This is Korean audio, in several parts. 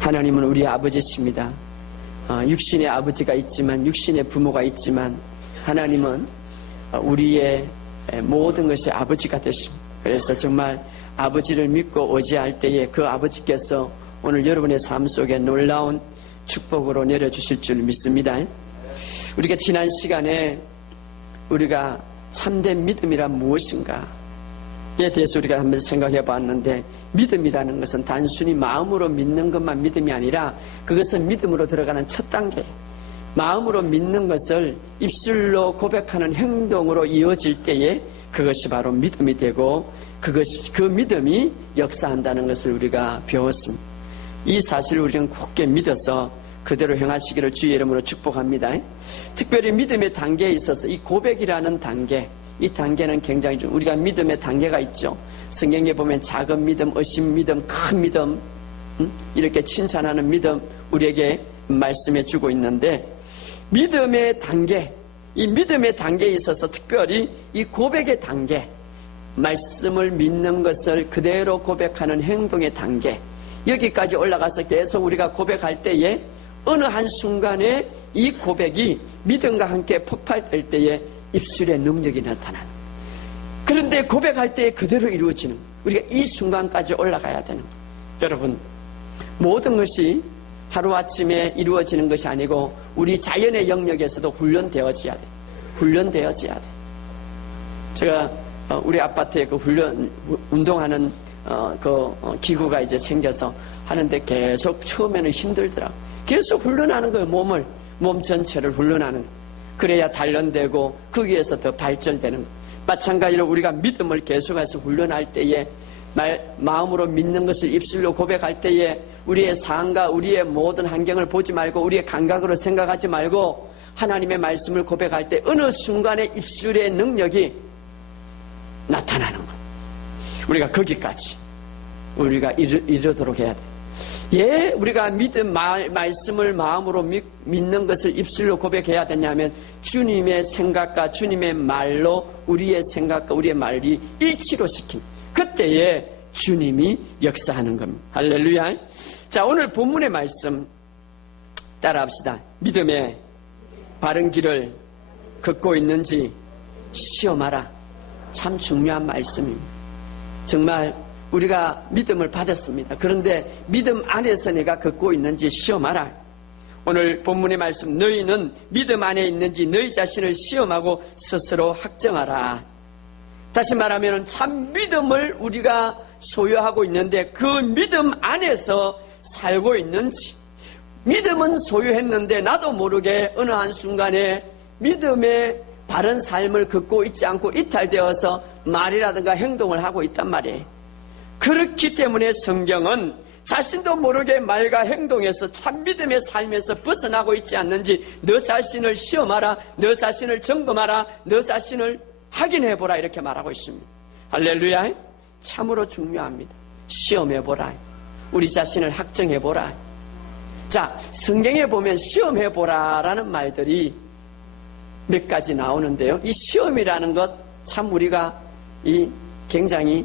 하나님은 우리 아버지십니다. 육신의 아버지가 있지만, 육신의 부모가 있지만, 하나님은 우리의 모든 것이 아버지가 되십니다. 그래서 정말 아버지를 믿고 의지할 때에 그 아버지께서 오늘 여러분의 삶 속에 놀라운 축복으로 내려주실 줄 믿습니다. 우리가 지난 시간에 우리가 참된 믿음이란 무엇인가에 대해서 우리가 한번 생각해 봤는데, 믿음이라는 것은 단순히 마음으로 믿는 것만 믿음이 아니라 그것은 믿음으로 들어가는 첫 단계, 마음으로 믿는 것을 입술로 고백하는 행동으로 이어질 때에 그것이 바로 믿음이 되고, 그 믿음이 역사한다는 것을 우리가 배웠습니다. 이 사실을 우리는 굳게 믿어서 그대로 행하시기를 주의 이름으로 축복합니다. 특별히 믿음의 단계에 있어서 이 고백이라는 단계, 이 단계는 굉장히 우리가 믿음의 단계가 있죠. 성경에 보면 작은 믿음, 의심 믿음, 큰 믿음, 이렇게 칭찬하는 믿음 우리에게 말씀해 주고 있는데, 믿음의 단계, 이 믿음의 단계에 있어서 특별히 이 고백의 단계, 말씀을 믿는 것을 그대로 고백하는 행동의 단계, 여기까지 올라가서 계속 우리가 고백할 때에 어느 한순간에 이 고백이 믿음과 함께 폭발될 때에 입술의 능력이 나타나는, 그런데 고백할 때에 그대로 이루어지는, 우리가 이 순간까지 올라가야 되는 거예요. 여러분, 모든 것이 하루아침에 이루어지는 것이 아니고 우리 자연의 영역에서도 훈련되어져야 돼. 훈련되어져야 돼. 제가 우리 아파트에 그 운동하는 기구가 이제 생겨서 하는데 계속 처음에는 힘들더라고. 계속 훈련하는 거예요. 몸 전체를 훈련하는 거예요. 그래야 단련되고 거기에서 더 발전되는 거예요. 마찬가지로 우리가 믿음을 계속해서 훈련할 때에, 마음으로 믿는 것을 입술로 고백할 때에 우리의 상황과 우리의 모든 환경을 보지 말고 우리의 감각으로 생각하지 말고 하나님의 말씀을 고백할 때 어느 순간에 입술의 능력이 나타나는 것, 우리가 거기까지 우리가 이르도록 해야 돼. 예, 우리가 말씀을 마음으로 믿는 것을 입술로 고백해야 되냐면 주님의 생각과 주님의 말로 우리의 생각과 우리의 말이 일치로 시킨, 그때에 주님이 역사하는 겁니다. 할렐루야. 자, 오늘 본문의 말씀 따라합시다. 믿음의 바른 길을 걷고 있는지 시험하라. 참 중요한 말씀입니다. 정말 우리가 믿음을 받았습니다. 그런데 믿음 안에서 내가 걷고 있는지 시험하라. 오늘 본문의 말씀, 너희는 믿음 안에 있는지 너희 자신을 시험하고 스스로 확정하라. 다시 말하면 참 믿음을 우리가 소유하고 있는데 그 믿음 안에서 살고 있는지, 믿음은 소유했는데 나도 모르게 어느 한순간에 믿음의 바른 삶을 걷고 있지 않고 이탈되어서 말이라든가 행동을 하고 있단 말이에요. 그렇기 때문에 성경은 자신도 모르게 말과 행동에서 참 믿음의 삶에서 벗어나고 있지 않는지 너 자신을 시험하라, 너 자신을 점검하라, 너 자신을 확인해보라, 이렇게 말하고 있습니다. 할렐루야. 참으로 중요합니다. 시험해보라, 우리 자신을 확정해보라. 자, 성경에 보면 시험해보라 라는 말들이 몇 가지 나오는데요, 이 시험이라는 것 참 우리가 굉장히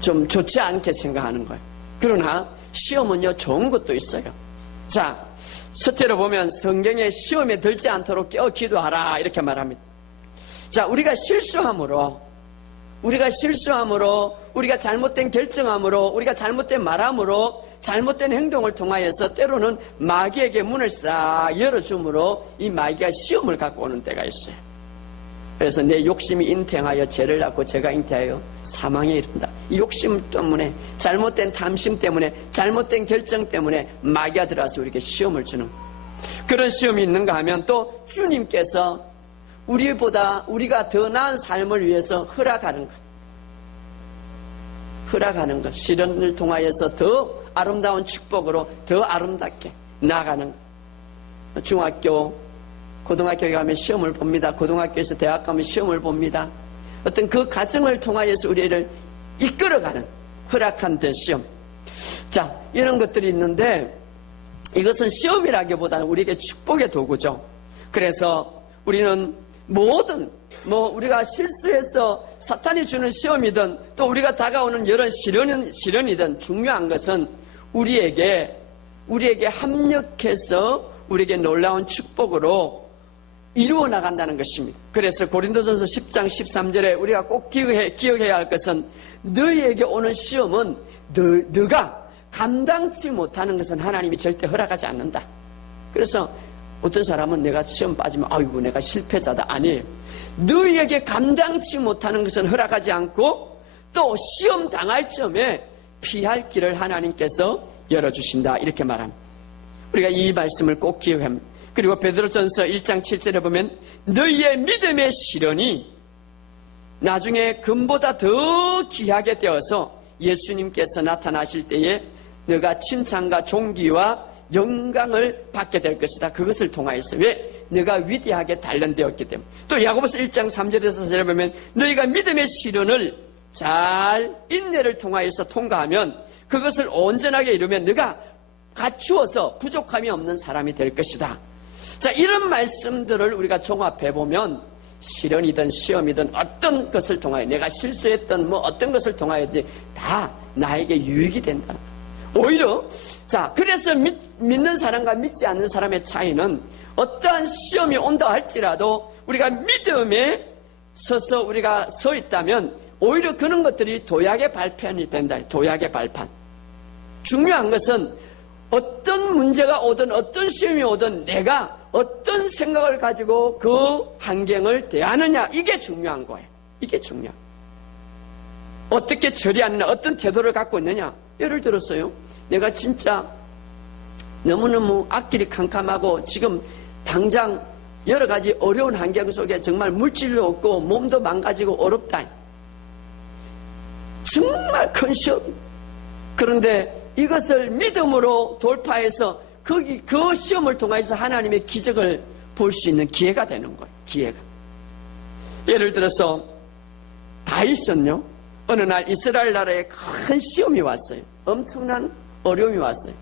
좀 좋지 않게 생각하는 거예요. 그러나 시험은요, 좋은 것도 있어요. 자, 첫째로 보면 성경에 시험에 들지 않도록 깨어 기도하라, 이렇게 말합니다. 자, 우리가 실수함으로, 우리가 잘못된 결정함으로, 우리가 잘못된 말함으로, 잘못된 행동을 통하여서 때로는 마귀에게 문을 싹 열어줌으로 이 마귀가 시험을 갖고 오는 때가 있어요. 그래서 내 욕심이 잉태하여 죄를 낳고 죄가 잉태하여 사망에 이른다. 이 욕심 때문에, 잘못된 탐심 때문에, 잘못된 결정 때문에 마귀가 들어와서 우리에게 시험을 주는, 그런 시험이 있는가 하면 또 주님께서 우리가 더 나은 삶을 위해서 허락하는 것, 시련을 통하여서 더 아름다운 축복으로 더 아름답게 나아가는 것. 중학교, 고등학교에 가면 시험을 봅니다. 고등학교에서 대학 가면 시험을 봅니다. 어떤 그 과정을 통하여서 우리를 이끌어가는, 허락한 시험. 자, 이런 것들이 있는데 이것은 시험이라기보다는 우리에게 축복의 도구죠. 그래서 우리는 우리가 실수해서 사탄이 주는 시험이든 또 우리가 다가오는 이런 시련이든 중요한 것은 우리에게 합력해서 우리에게 놀라운 축복으로 이루어 나간다는 것입니다. 그래서 고린도전서 10장 13절에 우리가 꼭 기억해야 할 것은 너희에게 오는 시험은 너가 감당치 못하는 것은 하나님이 절대 허락하지 않는다. 그래서 어떤 사람은 내가 시험 빠지면 아이고 내가 실패자다. 아니에요. 너희에게 감당치 못하는 것은 허락하지 않고 또 시험 당할 점에 피할 길을 하나님께서 열어주신다. 이렇게 말합니다. 우리가 이 말씀을 꼭 기억합니다. 그리고 베드로전서 1장 7절에 보면 너희의 믿음의 시련이 나중에 금보다 더 귀하게 되어서 예수님께서 나타나실 때에 너가 칭찬과 존귀와 영광을 받게 될 것이다. 그것을 통하여서 왜? 너가 위대하게 단련되었기 때문에. 또 야고보서 1장 3절에서 4절에 보면 너희가 믿음의 시련을 잘 인내를 통하여서 통과하면 그것을 온전하게 이루면 너가 갖추어서 부족함이 없는 사람이 될 것이다. 자, 이런 말씀들을 우리가 종합해 보면 시련이든 시험이든 어떤 것을 통하여 내가 실수했던 어떤 것을 통하여도 다 나에게 유익이 된다. 오히려 자, 그래서 믿는 사람과 믿지 않는 사람의 차이는 어떠한 시험이 온다 할지라도 우리가 믿음에 서서 우리가 서 있다면 오히려 그런 것들이 도약의 발판이 된다. 도약의 발판. 중요한 것은 어떤 문제가 오든 어떤 시험이 오든 내가 어떤 생각을 가지고 그 환경을 대하느냐, 이게 중요한 거예요. 이게 중요해요. 어떻게 처리하느냐, 어떤 태도를 갖고 있느냐. 예를 들었어요. 내가 진짜 너무너무 앞길이 캄캄하고 지금 당장 여러 가지 어려운 환경 속에 정말 물질도 없고 몸도 망가지고 어렵다. 정말 큰 시험. 그런데 이것을 믿음으로 돌파해서 그 시험을 통해서 하나님의 기적을 볼 수 있는 기회가 되는 거예요. 기회가. 예를 들어서 다윗은요, 어느 날 이스라엘 나라에 큰 시험이 왔어요. 엄청난 어려움이 왔어요.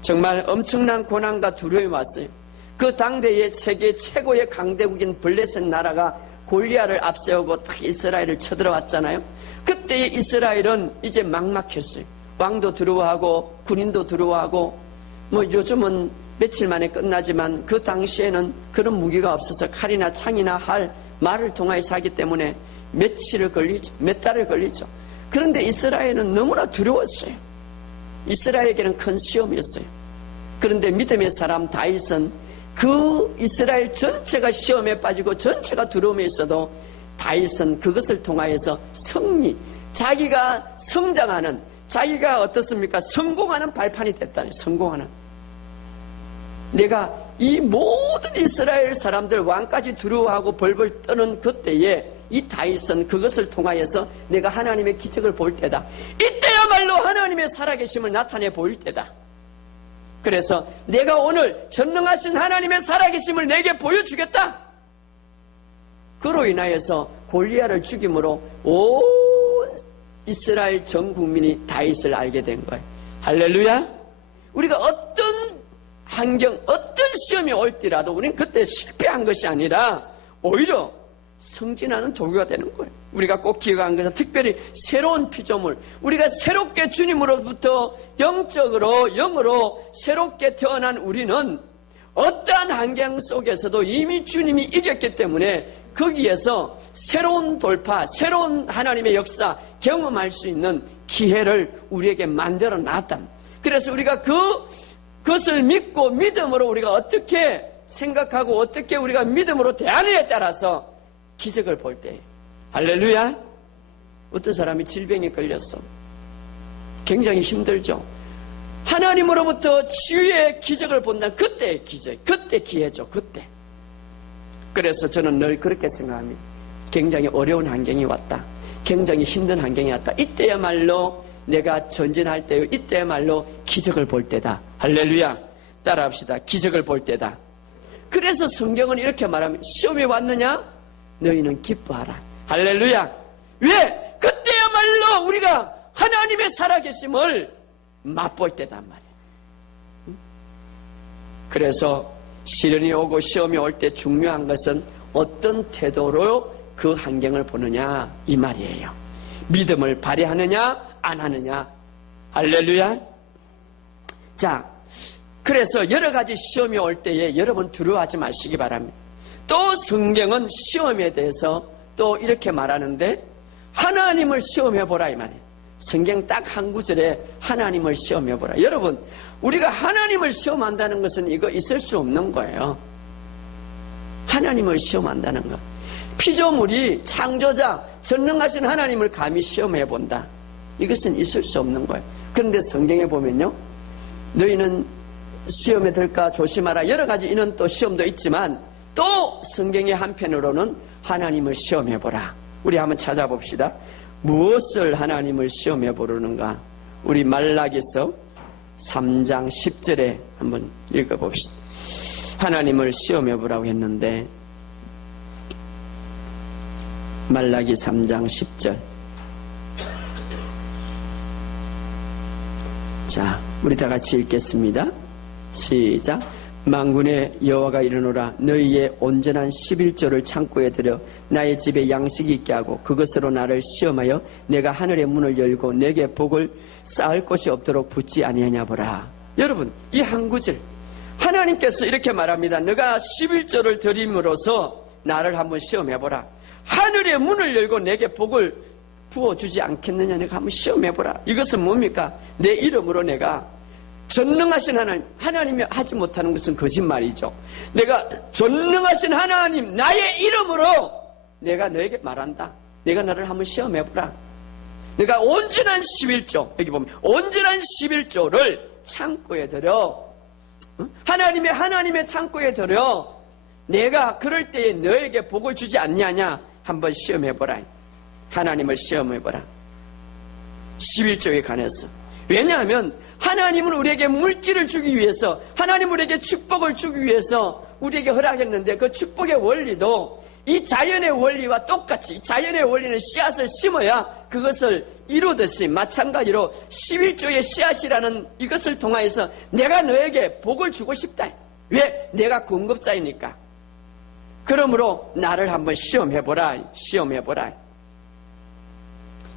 정말 엄청난 고난과 두려움이 왔어요. 그 당대의 세계 최고의 강대국인 블레셋 나라가 골리앗을 앞세우고 딱 이스라엘을 쳐들어왔잖아요. 그때의 이스라엘은 이제 막막했어요. 왕도 두려워하고 군인도 두려워하고 요즘은 며칠 만에 끝나지만 그 당시에는 그런 무기가 없어서 칼이나 창이나 말을 통하여서 하기 때문에 몇 달을 걸리죠. 그런데 이스라엘은 너무나 두려웠어요. 이스라엘에게는 큰 시험이었어요. 그런데 믿음의 사람 다윗은 그 이스라엘 전체가 시험에 빠지고 전체가 두려움에 있어도 다윗은 그것을 통하여서 자기가 성장하는, 자기가 어떻습니까? 성공하는 발판이 됐다니. 성공하는. 내가 이 모든 이스라엘 사람들 왕까지 두려워하고 벌벌 떠는 그때에 이 다윗은 그것을 통하여서 내가 하나님의 기적을 볼 때다. 이때야말로 하나님의 살아계심을 나타내 보일 때다. 그래서 내가 오늘 전능하신 하나님의 살아계심을 내게 보여주겠다. 그로 인하여서 골리앗을 죽임으로 온 이스라엘 전 국민이 다윗을 알게 된 거예요. 할렐루야. 우리가 어떤 환경, 어떤 시험이 올지라도 우리는 그때 실패한 것이 아니라 오히려 성진하는 도구가 되는 거예요. 우리가 꼭 기억하는 것은 특별히 새로운 피조물, 우리가 새롭게 주님으로부터 영으로 새롭게 태어난 우리는 어떠한 환경 속에서도 이미 주님이 이겼기 때문에 거기에서 새로운 돌파, 새로운 하나님의 역사 경험할 수 있는 기회를 우리에게 만들어 놨다. 그래서 우리가 그것을 믿고 믿음으로 우리가 어떻게 생각하고 어떻게 우리가 믿음으로 대하느냐에 따라서 기적을 볼 때, 할렐루야. 어떤 사람이 질병에 걸렸어. 굉장히 힘들죠. 하나님으로부터 치유의 기적을 본다는 그때의 기적, 그때 기회죠. 그때. 그래서 저는 늘 그렇게 생각합니다. 굉장히 어려운 환경이 왔다. 굉장히 힘든 환경이 왔다. 이때야말로 내가 전진할 때요, 이때야말로 기적을 볼 때다. 할렐루야. 따라합시다. 기적을 볼 때다. 그래서 성경은 이렇게 말합니다. 시험이 왔느냐? 너희는 기뻐하라. 할렐루야. 왜? 그때야말로 우리가 하나님의 살아계심을 맛볼 때단 말이에요. 그래서 시련이 오고 시험이 올 때 중요한 것은 어떤 태도로 그 환경을 보느냐, 이 말이에요. 믿음을 발휘하느냐 안 하느냐. 할렐루야. 자, 그래서 여러 가지 시험이 올 때에 여러분 두려워하지 마시기 바랍니다. 또 성경은 시험에 대해서 또 이렇게 말하는데 하나님을 시험해보라 이 말이에요. 성경 딱 한 구절에 하나님을 시험해보라. 여러분, 우리가 하나님을 시험한다는 것은 이거 있을 수 없는 거예요. 하나님을 시험한다는 것. 피조물이 창조자, 전능하신 하나님을 감히 시험해본다. 이것은 있을 수 없는 거예요. 그런데 성경에 보면요, 너희는 시험에 들까 조심하라. 여러 가지 이런 또 시험도 있지만 또 성경의 한편으로는 하나님을 시험해보라. 우리 한번 찾아봅시다. 무엇을 하나님을 시험해보려는가? 우리 말라기서 3장 10절에 한번 읽어봅시다. 하나님을 시험해보라고 했는데 말라기 3장 10절. 자, 우리 다 같이 읽겠습니다. 시작. 만군의 여호와가 이르노라. 너희의 온전한 11조를 창고에 들여 나의 집에 양식이 있게 하고 그것으로 나를 시험하여 내가 하늘의 문을 열고 내게 복을 쌓을 곳이 없도록 붙지 아니하냐 보라. 여러분, 이 한 구절 하나님께서 이렇게 말합니다. 너가 11조를 드림으로써 나를 한번 시험해보라. 하늘의 문을 열고 내게 복을 부어주지 않겠느냐. 내가 한번 시험해보라. 이것은 뭡니까? 내 이름으로 내가 전능하신 하나님이 하지 못하는 것은 거짓말이죠. 내가 전능하신 하나님 나의 이름으로 내가 너에게 말한다. 내가 너를 한번 시험해보라. 내가 온전한 11조, 여기 보면 온전한 11조를 창고에 들여, 하나님의 창고에 들여 내가 그럴 때에 너에게 복을 주지 않냐냐. 한번 시험해보라. 하나님을 시험해보라. 11조에 관해서. 왜냐하면 하나님은 우리에게 물질을 주기 위해서, 하나님은 우리에게 축복을 주기 위해서 우리에게 허락했는데 그 축복의 원리도 이 자연의 원리와 똑같이, 자연의 원리는 씨앗을 심어야 그것을 이루듯이 마찬가지로 11조의 씨앗이라는 이것을 통하여서 내가 너에게 복을 주고 싶다. 왜? 내가 공급자이니까. 그러므로 나를 한번 시험해보라. 시험해보라.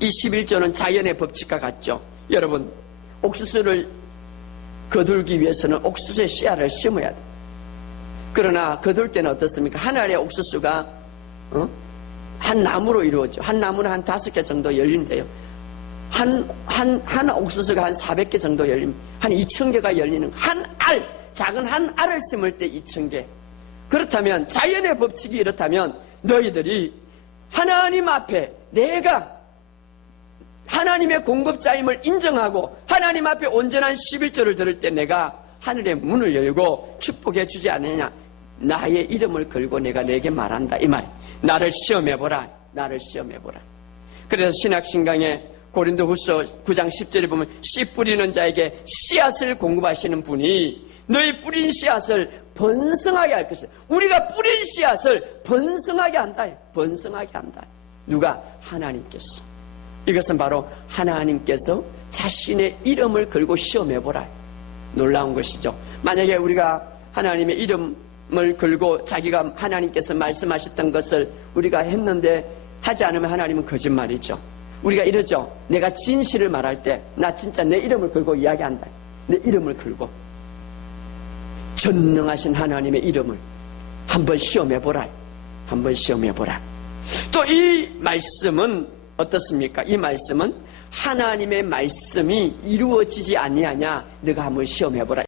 이 11조는 자연의 법칙과 같죠. 여러분, 옥수수를 거둘기 위해서는 옥수수의 씨앗을 심어야 돼. 그러나 거둘 때는 어떻습니까? 한 알의 옥수수가 한 나무로 이루어져. 한 나무는 한 5개 정도 열린대요. 한 옥수수가 한 400개 정도 열립니다. 한 2000개가 열리는 한 알, 작은 한 알을 심을 때 2000개. 그렇다면 자연의 법칙이 이렇다면 너희들이 하나님 앞에 내가 하나님의 공급자임을 인정하고 하나님 앞에 온전한 11조를 들을 때 내가 하늘의 문을 열고 축복해 주지 않느냐. 나의 이름을 걸고 내가 내게 말한다. 이 말. 나를 시험해보라. 나를 시험해보라. 그래서 신학신강에 고린도후서 9장 10절에 보면 씨 뿌리는 자에게 씨앗을 공급하시는 분이 너희 뿌린 씨앗을 번성하게 할 것이다. 우리가 뿌린 씨앗을 번성하게 한다. 번성하게 한다. 누가? 하나님께서. 이것은 바로 하나님께서 자신의 이름을 걸고 시험해보라. 놀라운 것이죠. 만약에 우리가 하나님의 이름을 걸고 자기가 하나님께서 말씀하셨던 것을 우리가 했는데 하지 않으면 하나님은 거짓말이죠. 우리가 이러죠. 내가 진실을 말할 때 나 진짜 내 이름을 걸고 이야기한다. 내 이름을 걸고 전능하신 하나님의 이름을 한번 시험해보라. 한번 시험해보라. 또 이 말씀은 어떻습니까? 이 말씀은 하나님의 말씀이 이루어지지 아니하냐. 너가 한번 시험해보라.